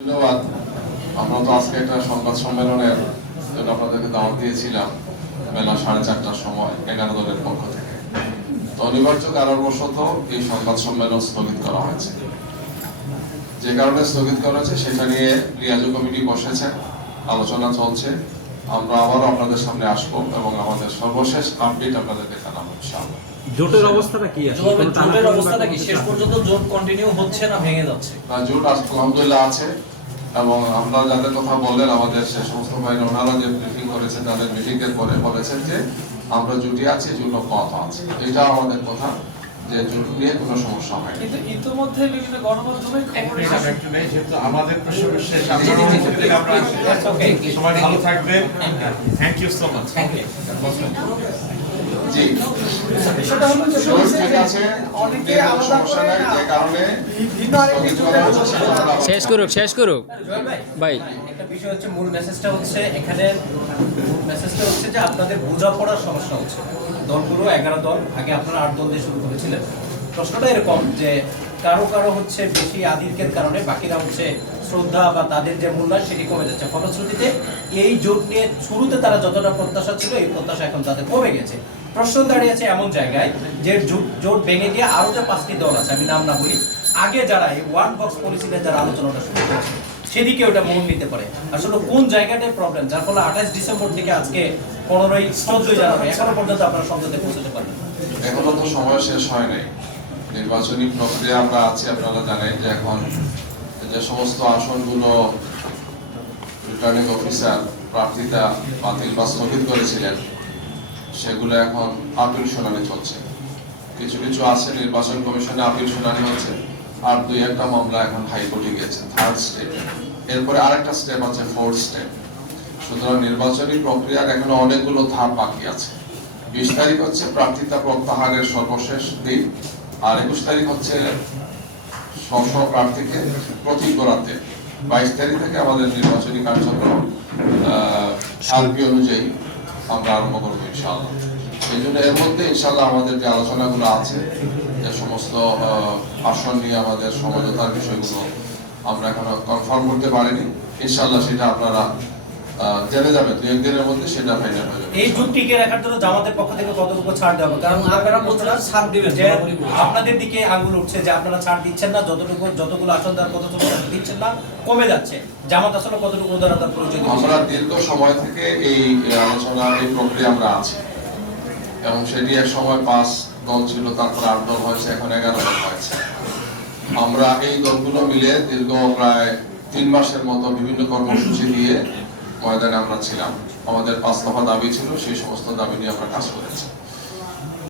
ধন্যবাদ। আমরা তো আজকে একটা সংবাদ সম্মেলনের জন্য আপনাদেরকে দাওয়াত দিয়েছিলাম বেলা 4:30টার সময় 11 দলের পক্ষ থেকে। তো অনিবার্য কারণবশত এই সংবাদ সম্মেলন স্থগিত করা হয়েছে। যে কারণে স্থগিত করা হয়েছে সেটা নিয়ে লিয়াজু কমিটি বসেছে, আলোচনা চলছে। আমরা আবারও আপনাদের সামনে আসবো এবং আমাদের সর্বশেষ আপডেট আপনাদেরকে জানাবো ইনশাআল্লাহ। জোটের অবস্থাটা কি আছে? জোটের অবস্থাটা কি? শেষ পর্যন্ত জোট কন্টিনিউ হচ্ছে না ভেঙে যাচ্ছে? জোট আলহামদুলিল্লাহ আছে এবং আমরা যাদের কথা বললেন আমাদের সে সমস্ত ভাইরা ওনারা যে ব্রিফিং করেছেন তাদের মিটিং এর পরে বলেছেন যে আমরা জুটি আছি, জুট কথা আছে। এটা আমাদের কথা যে জুট নিয়ে কোনো সমস্যা হয় না। কিন্তু ইতিমধ্যে বিভিন্ন গণমাধ্যমে খবর এসেছে যেহেতু আমাদের প্রশ্ন শেষ, আপনারা সবাই ভালো থাকবেন। Thank you so much. জি, বিষয়টা হলো যে জোট ঠিক আছে, অনেকে কোনো আলাদা সমস্যা করে নাই, যে কারণে ভিন্ন আরেকটি জোটের কথা বলা শেষ করুক ভাই। একটা বিষয় হচ্ছে, মূল মেসেজটা হচ্ছে এখানে, মূল মেসেজটা হচ্ছে যে আপনাদের বোঝাপড়ার সমস্যা হচ্ছে। দলগুলো 11 দল, আগে আপনারা 8 দল দিয়ে শুরু করেছিলেন। প্রশ্নটা এরকম যে কারো কারো হচ্ছে বেশি আধিক্যের কারণে বাকিরা হচ্ছে শ্রদ্ধা বা তাদের যে মূল্যায়ন সেটি কমে যাচ্ছে। ফলশ্রুতিতে এই জোট নিয়ে শুরুতে তারা যতটা প্রত্যাশা ছিল এই প্রত্যাশা এখন তাদের কমে গেছে। প্রশ্ন দাঁড়িয়েছে এমন জায়গায় যে জোট ভেঙে গিয়ে আরো যে 5টি দল আছে, আমি নাম না বলি, আগে যারা এই ওয়ান বক্স পলিসিতে যারা আলোচনাটা শুরু করেছে সেদিকে ওটা মন নিতে পারে। আসলে কোন জায়গাটায় প্রবলেম, যার ফলে 28 ডিসেম্বর থেকে আজকে 14 জানুয়ারি এখনো পর্যন্ত আপনারা সংসদে পৌঁছতে পারেন? এখনো তো সময় শেষ হয় নাই। নির্বাচনী প্রক্রিয়া আমরা আছি, আপনারা জানেন যে এখন যে সমস্ত আসনগুলো রিটার্নিং অফিসার প্রার্থিতা বাতিল বা স্থগিত করেছিলেন সেগুলো এখন আপিল শুনানি চলছে। কিছু কিছু আছে নির্বাচন কমিশনে আপিল শুনানি হচ্ছে, আর 2-1টা মামলা এখন হাইকোর্টে গিয়েছে, 3rd স্টেপে। এরপরে আরেকটা স্টেপ আছে, 4th স্টেপ। সুতরাং নির্বাচনী প্রক্রিয়ার এখনো অনেকগুলো ধাপ বাকি আছে। 20 তারিখ হচ্ছে প্রার্থিতা প্রত্যাহারের সর্বশেষ দিন, আর 21 তারিখ হচ্ছে স্ব প্রার্থীকে প্রতীক করাতে। 22 তারিখ থেকে আমাদের নির্বাচনী কার্যক্রম আরপি অনুযায়ী আমরা আরম্ভ করবো ইনশাআল্লাহ। এই জন্য এর মধ্যে ইনশাআল্লাহ আমাদের যে আলোচনাগুলো আছে, যে সমস্ত আসন নিয়ে আমাদের সমঝোতার বিষয়গুলো আমরা এখনো কনফার্ম করতে পারিনি, ইনশাআল্লাহ সেটা আপনারা জেনে যাবেন 2-1 দিনের মধ্যে, সেটা ফাইনাল হয়ে যাবে। এই জোট টিকে রাখার জন্য জামাতের পক্ষ থেকে কতটুকু ছাড় দেওয়া হবে? কারণ আপনারা বলছেন ছাড় দিবেন, যে আপনাদের দিকে আঙ্গুল উঠছে যে আপনারা ছাড় দিচ্ছেন না, যতগুলো আসন দেওয়ার কথা ছিল দিচ্ছেন না, কমে যাচ্ছে। জামাত আসলে কতটুকু উদারতার পরিচয় দিচ্ছে? আমরা দীর্ঘ সময় থেকে এই আলোচনা, এই প্রক্রিয়া আমরা আছি এবং সেটি এক সময় 5 দল ছিল, তারপর 8 দল হয়েছে, এখন 11 দল হয়েছে। আমরা এই দলগুলো মিলে দীর্ঘ প্রায় 3 মাসের মতো বিভিন্ন কর্মসূচি দিয়ে ময়দানে আমরা ছিলাম। আমাদের 5 দফা দাবি ছিল, সেই সমস্ত দাবি নিয়ে আমরা কাজ করেছি।